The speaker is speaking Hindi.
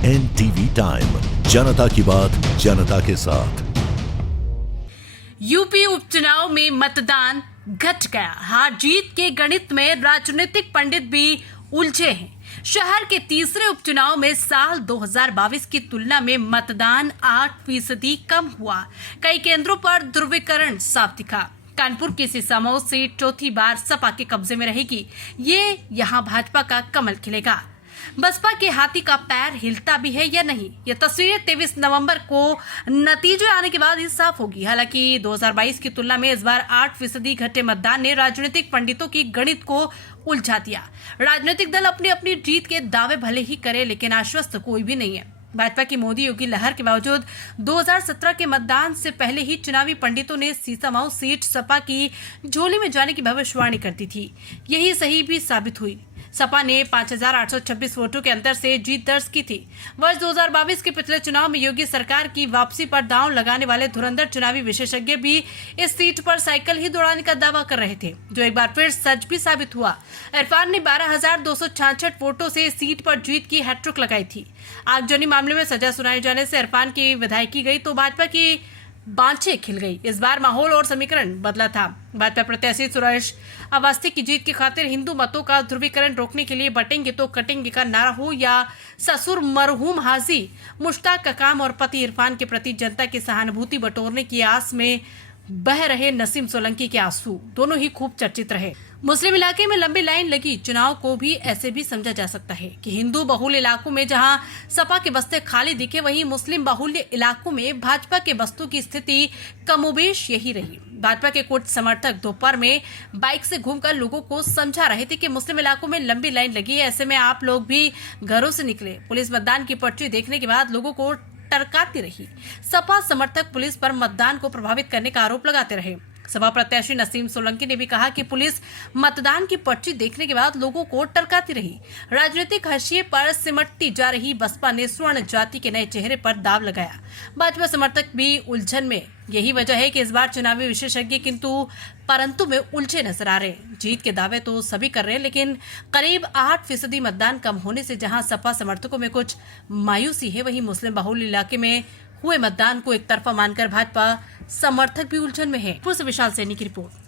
NTV टाइम, जनता की बात जनता के साथ। यूपी उपचुनाव में मतदान घट गया। हार जीत के गणित में राजनीतिक पंडित भी उलझे हैं। शहर के तीसरे उपचुनाव में साल 2022 की तुलना में मतदान 8% कम हुआ। कई केंद्रों पर ध्रुवीकरण साफ दिखा। कानपुर की सिसामऊ सीट चौथी बार सपा के कब्जे में रहेगी। ये यहाँ भाजपा का कमल खिलेगा। बसपा के हाथी का पैर हिलता भी है या नहीं, ये तस्वीरें 23 नवंबर को नतीजे आने के बाद ही साफ होगी। हालांकि 2022 की तुलना में इस बार 8% घटे मतदान ने राजनीतिक पंडितों की गणित को उलझा दिया। राजनीतिक दल अपनी अपनी जीत के दावे भले ही करे, लेकिन आश्वस्त कोई भी नहीं है। भाजपा की मोदी योगी लहर के बावजूद 2017 के मतदान से पहले ही चुनावी पंडितों ने सिसामऊ सीट सपा की झोली में जाने की भविष्यवाणी कर दी थी। यही सही भी साबित हुई। सपा ने 5,826 वोटों के अंतर से जीत दर्ज की थी। वर्ष 2022 के पिछले चुनाव में योगी सरकार की वापसी पर दांव लगाने वाले धुरंधर चुनावी विशेषज्ञ भी इस सीट पर साइकिल ही दौड़ाने का दावा कर रहे थे, जो एक बार फिर सच भी साबित हुआ। इरफान ने 12,266 वोटों से इस सीट पर जीत की हैट्रिक लगाई थी। आगजनी मामले में सजा सुनाए जाने से इरफान की विधायकी गई तो भाजपा की बांछें खिल गई। इस बार माहौल और समीकरण बदला था। भाजपा प्रत्याशी सुरेश अवस्थी की जीत की खातिर हिंदू मतों का ध्रुवीकरण रोकने के लिए बटेंगे तो कटेंगे का नारा हो, या ससुर मरहूम हाजी मुश्ताक का काम और पति इरफान के प्रति जनता की सहानुभूति बटोरने की आस में बह रहे नसीम सोलंकी के आंसू, दोनों ही खूब चर्चित रहे। मुस्लिम इलाके में लंबी लाइन लगी चुनाव को भी ऐसे भी समझा जा सकता है कि हिंदू बहुल इलाकों में जहां सपा के बस्ते खाली दिखे, वहीं मुस्लिम बहुल इलाकों में भाजपा के बस्तों की स्थिति कमोबेश यही रही। भाजपा के कुछ समर्थक दोपहर में बाइक से घूमकर लोगों को समझा रहे थे कि मुस्लिम इलाकों में लंबी लाइन लगी है, ऐसे में आप लोग भी घरों से निकले। पुलिस मतदान की पर्ची देखने के बाद लोगों को टरकाती रही। सपा समर्थक पुलिस पर मतदान को प्रभावित करने का आरोप लगाते रहे। सपा प्रत्याशी नसीम सोलंकी ने भी कहा कि पुलिस मतदान की पर्ची देखने के बाद लोगों को टरकाती रही। राजनीतिक हाशिए पर सिमटती जा रही बसपा ने स्वर्ण जाति के नए चेहरे पर दाव लगाया। भाजपा समर्थक भी उलझन में। यही वजह है कि इस बार चुनावी विशेषज्ञ किंतु परंतु में उलझे नजर आ रहे। जीत के दावे तो सभी कर रहे हैं, लेकिन करीब 8% मतदान कम होने से जहां सपा समर्थकों में कुछ मायूसी है, वहीं मुस्लिम बहुल इलाके में हुए मतदान को एक तरफा मानकर भाजपा समर्थक भी उलझन में है। विशाल सैनी की रिपोर्ट।